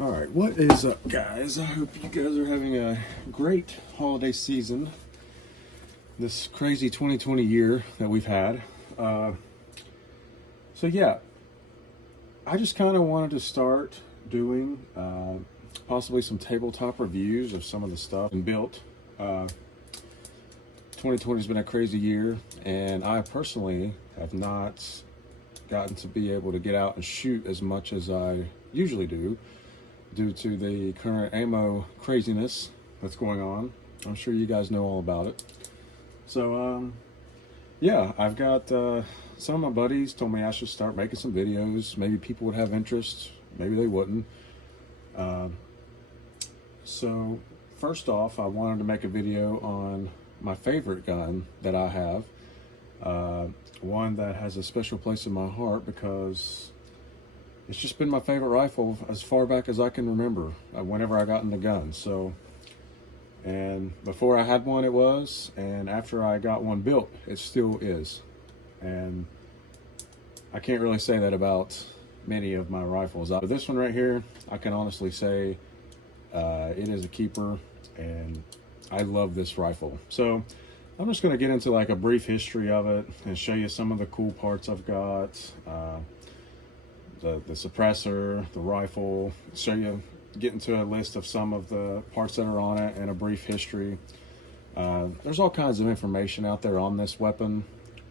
All right, what is up, guys? I hope you guys are having a great holiday season. This crazy 2020 year that we've had. So yeah, I just kind of wanted to start doing possibly some tabletop reviews of some of the stuff and built. 2020 has been a crazy year, and I personally have not gotten to be able to get out and shoot as much as I usually do due to the current ammo craziness that's going on. I'm sure you guys know all about it. So yeah, I've got some of my buddies told me I should start making some videos. Maybe people would have interest, maybe they wouldn't. So first off, I wanted to make a video on my favorite gun that I have. One that has a special place in my heart because it's just been my favorite rifle as far back as I can remember, whenever I got into guns. So, and before I had one it was, and after I got one built, it still is. And I can't really say that about many of my rifles. But this one right here, I can honestly say it is a keeper, and I love this rifle. So I'm just going to get into like a brief history of it and show you some of the cool parts I've got. The suppressor, the rifle, get into a list of some of the parts that are on it and a brief history. There's all kinds of information out there on this weapon.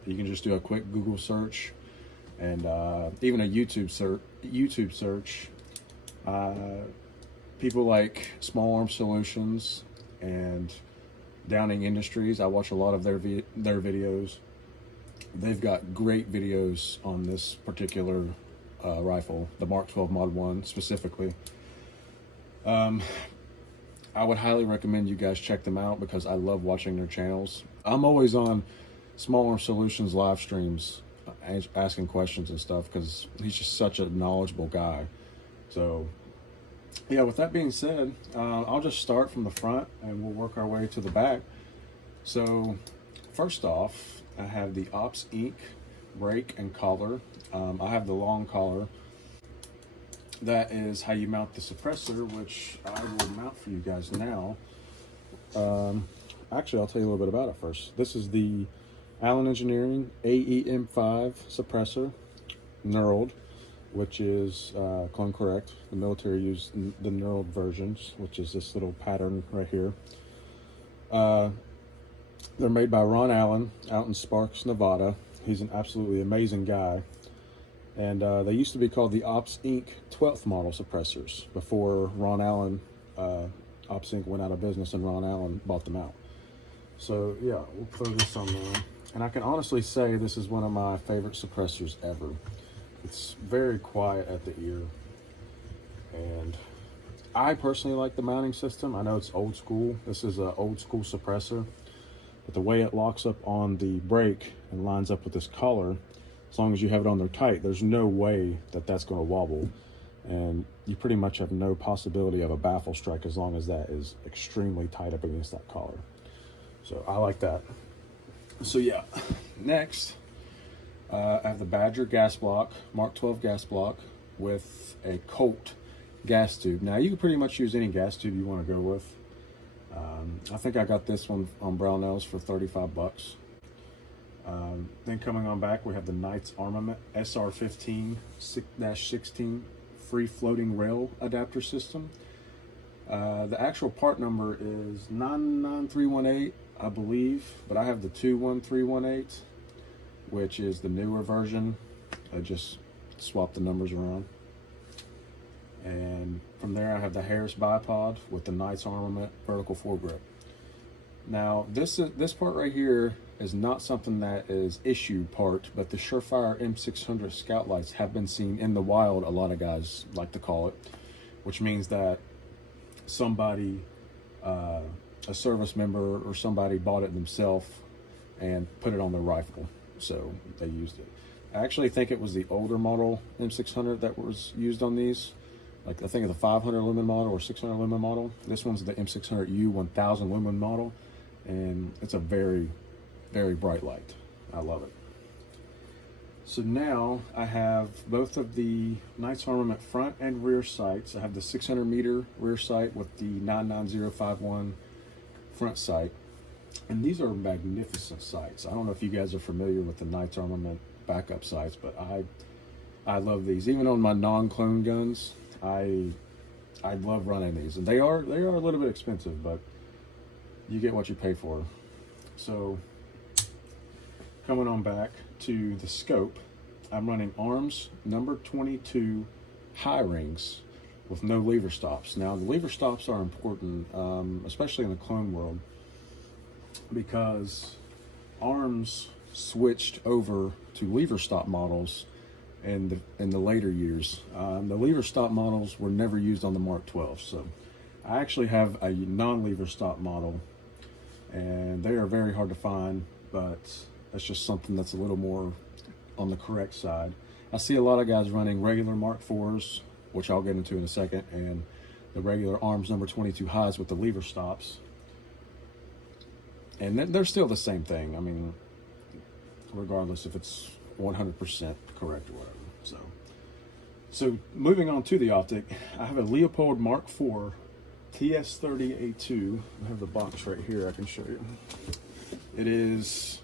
You can just do a quick Google search and even a YouTube search. People like Small Arms Solutions and Downing Industries, I watch a lot of their videos. They've got great videos on this particular rifle, the MK12 Mod 1 specifically. I would highly recommend you guys check them out because I love watching their channels. I'm always on Small Arms Solutions live streams asking questions and stuff because he's just such a knowledgeable guy. So yeah, with that being said, I'll just start from the front and we'll work our way to the back. So first off, I have the Ops Inc. brake and collar. I have the long collar. That is how you mount the suppressor, which I will mount for you guys now. Actually, I'll tell you a little bit about it first. This is the Allen Engineering AEM5 suppressor, knurled, which is clone correct. The military used the knurled versions, which is this little pattern right here. They're made by Ron Allen out in Sparks, Nevada. He's an absolutely amazing guy. And they used to be called the Ops Inc. 12th model suppressors before Ron Allen, Ops Inc. went out of business and Ron Allen bought them out. So yeah, we'll throw this on there. And I can honestly say this is one of my favorite suppressors ever. It's very quiet at the ear. And I personally like the mounting system. I know it's old school. This is an old school suppressor. But the way it locks up on the brake and lines up with this collar, as long as you have it on there tight, there's no way that that's going to wobble. And you pretty much have no possibility of a baffle strike as long as that is extremely tight up against that collar. So I like that. So yeah, next I have the Badger gas block, MK12 gas block with a Colt gas tube. Now you can pretty much use any gas tube you want to go with. I think I got this one on Brownells for 35 bucks. Then coming on back, we have the Knights Armament SR15-16 free floating rail adapter system. The actual part number is 99318, I believe, but I have the 21318, which is the newer version. I just swapped the numbers around. And from there, I have the Harris bipod with the Knights Armament vertical foregrip. Now, this part right here is not something that is issue part, but the Surefire M600 scout lights have been seen in the wild, a lot of guys like to call it, which means that somebody, a service member or somebody bought it themselves and put it on their rifle, so they used it. I actually think it was the older model M600 that was used on these. Like I think of the 500 lumen model or 600 lumen model. This one's the M600U 1000 lumen model, and it's a very, very bright light. I love it. So now I have both of the Knights Armament front and rear sights. I have the 600 meter rear sight with the 99051 front sight. And these are magnificent sights. I don't know if you guys are familiar with the Knights Armament backup sights, but I love these. Even on my non-clone guns, I love running these. And they are a little bit expensive, but you get what you pay for. So coming on back to the scope, I'm running arms number 22 high rings with no lever stops. Now the lever stops are important, especially in the clone world, because arms switched over to lever stop models in the later years. The lever stop models were never used on the Mark 12, so I actually have a non-lever stop model, and they are very hard to find, but that's just something that's a little more on the correct side. I see a lot of guys running regular Mark 4s, which I'll get into in a second, and the regular arms number 22 highs with the lever stops. And they're still the same thing. I mean, regardless if it's 100% correct or whatever. So moving on to the optic, I have a Leupold Mark IV TS30A2. I have the box right here. I can show you. It is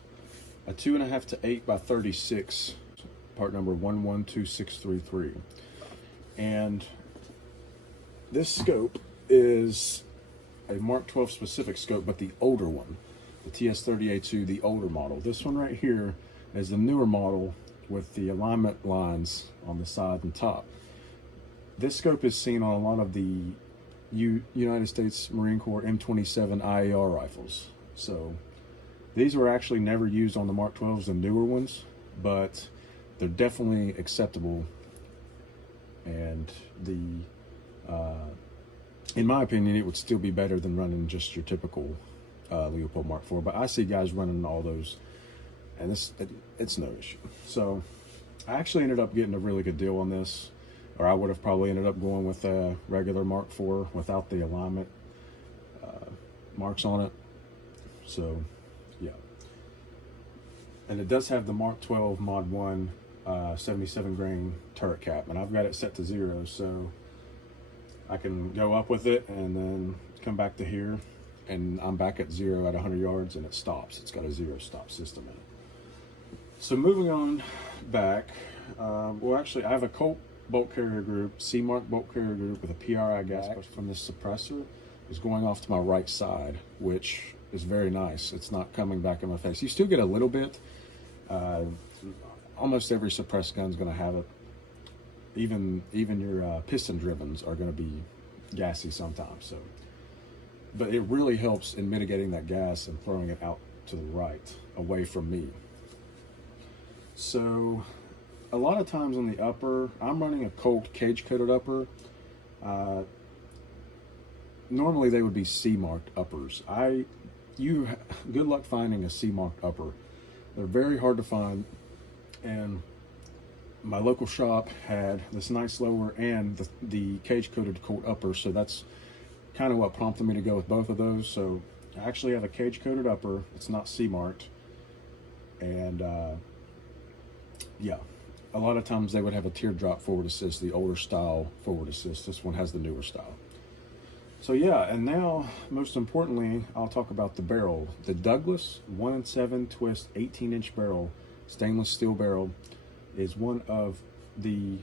a 2.5 to 8 by 36, part number 112633. And this scope is a Mark 12 specific scope, but the older one, the TS30A2, the older model. This one right here is the newer model with the alignment lines on the side and top. This scope is seen on a lot of the United States Marine Corps M27 IAR rifles. So these were actually never used on the Mark 12s, the newer ones, but they're definitely acceptable. And in my opinion, it would still be better than running just your typical Leupold Mark IV. But I see guys running all those, and it's no issue. So I actually ended up getting a really good deal on this, or I would have probably ended up going with a regular Mark IV without the alignment marks on it. So yeah, and it does have the Mark 12 Mod 1 77 grain turret cap, and I've got it set to 0, so I can go up with it and then come back to here, and I'm back at 0 at 100 yards, and it stops. It's got a 0 stop system in it. So moving on back, well, actually I have a Colt bolt carrier group, C-Mark bolt carrier group with a PRI gas from this suppressor is going off to my right side, which is very nice. It's not coming back in my face. You still get a little bit. Almost every suppressed gun is going to have it. Even your piston drivens are going to be gassy sometimes. So, but it really helps in mitigating that gas and throwing it out to the right, away from me. So a lot of times on the upper, I'm running a Colt cage-coated upper. Normally they would be C-marked uppers. Good luck finding a C-marked upper. They're very hard to find, and my local shop had this nice lower and the cage-coated Colt upper, so that's kind of what prompted me to go with both of those. So I actually have a cage-coated upper. It's not C-marked, and yeah, a lot of times they would have a teardrop forward assist, the older style forward assist. This one has the newer style. So yeah, and now, most importantly, I'll talk about the barrel. The Douglas 1-7 twist 18-inch barrel, stainless steel barrel, is one of the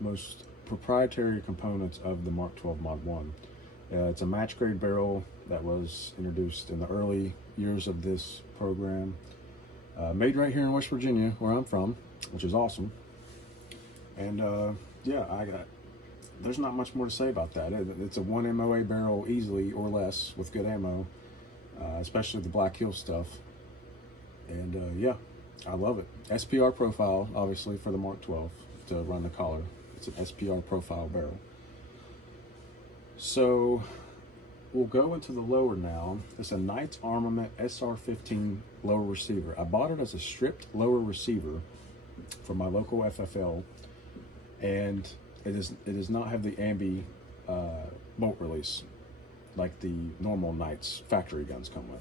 most proprietary components of the Mark 12 Mod 1. It's a match grade barrel that was introduced in the early years of this program. Made right here in West Virginia, where I'm from, which is awesome. And yeah, there's not much more to say about that. It's a 1 MOA barrel easily, or less, with good ammo, especially the Black Hill stuff. And yeah, I love it. SPR profile, obviously, for the Mark 12 to run the collar. It's an SPR profile barrel. So we'll go into the lower now. It's a Knights Armament SR15 lower receiver. I bought it as a stripped lower receiver from my local FFL, and it does not have the ambi bolt release like the normal Knights factory guns come with.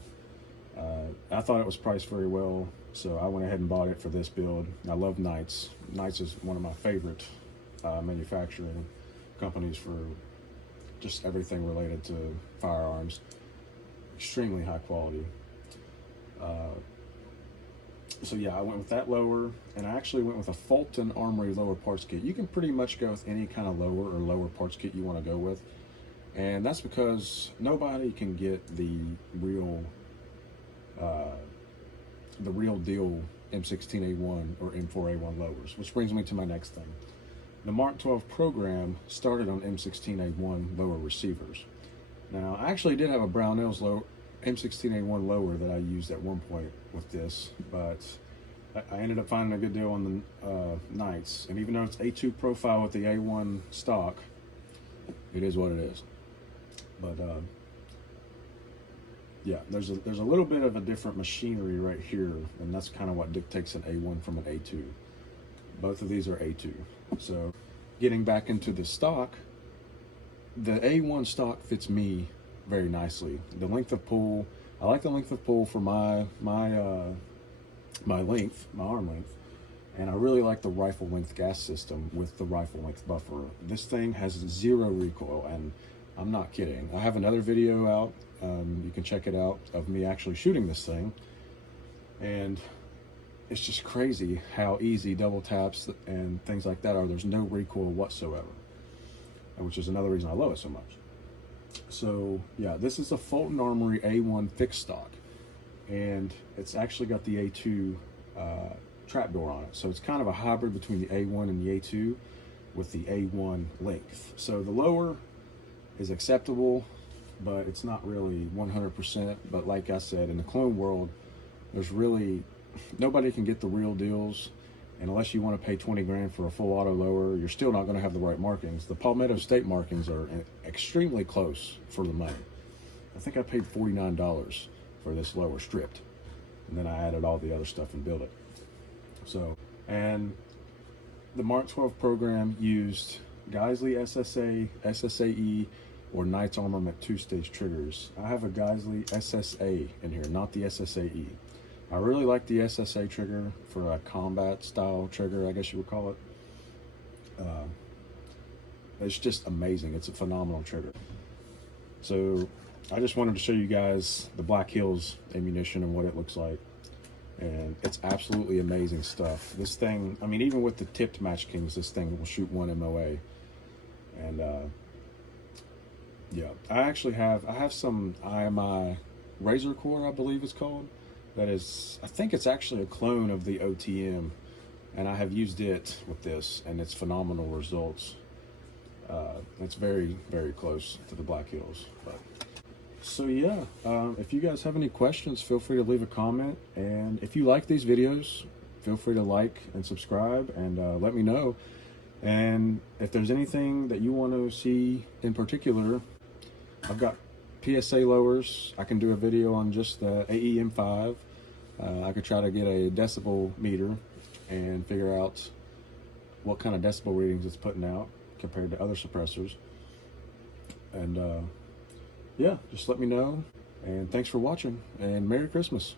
I thought it was priced very well, so I went ahead and bought it for this build. I love Knights. Knights is one of my favorite manufacturing companies for just everything related to firearms. Extremely high quality. So yeah, I went with that lower, and I actually went with a Fulton Armory lower parts kit. You can pretty much go with any kind of lower parts kit you want to go with, and that's because nobody can get the real deal M16A1 or M4A1 lowers, which brings me to my next thing. The MK12 program started on M16A1 lower receivers. Now, I actually did have a Brownells M16A1 lower that I used at one point with this, but I ended up finding a good deal on the Knights, and even though it's A2 profile with the A1 stock, it is what it is. But yeah, there's a little bit of a different machinery right here, and that's kind of what dictates an A1 from an A2. Both of these are A2. So getting back into the stock, the A1 stock fits me very nicely. The length of pull, I like the length of pull for my arm length, and I really like the rifle length gas system with the rifle length buffer. This thing has 0 recoil, and I'm not kidding. I have another video out, you can check it out, of me actually shooting this thing, and it's just crazy how easy double taps and things like that are. There's no recoil whatsoever, which is another reason I love it so much. So yeah, this is a Fulton Armory A1 fixed stock, and it's actually got the A2 trapdoor on it. So it's kind of a hybrid between the A1 and the A2 with the A1 length. So the lower is acceptable, but it's not really 100%. But like I said, in the clone world, there's really nobody can get the real deals, and unless you want to pay 20 grand for a full auto lower, you're still not going to have the right markings. The Palmetto State markings are extremely close for the money. I think I paid $49 for this lower stripped, and then I added all the other stuff and built it. So, and the MK12 program used Geisley SSA, SSAE, or Knights Armament 2-stage triggers. I have a Geisley SSA in here, not the SSAE. I really like the SSA trigger for a combat style trigger, I guess you would call it. It's just amazing. It's a phenomenal trigger. So I just wanted to show you guys the Black Hills ammunition and what it looks like. And it's absolutely amazing stuff. This thing, I mean, even with the tipped Match Kings, this thing will shoot 1 MOA. And yeah, I have some IMI Razor Core, I believe it's called. That is, I think it's actually a clone of the OTM, and I have used it with this, and it's phenomenal results. It's very, very close to the Black Hills. But so yeah, if you guys have any questions, feel free to leave a comment, and if you like these videos, feel free to like and subscribe, and let me know. And if there's anything that you want to see in particular, I've got PSA lowers. I can do a video on just the AEM5. I could try to get a decibel meter and figure out what kind of decibel readings it's putting out compared to other suppressors. And yeah, just let me know. And thanks for watching, and Merry Christmas.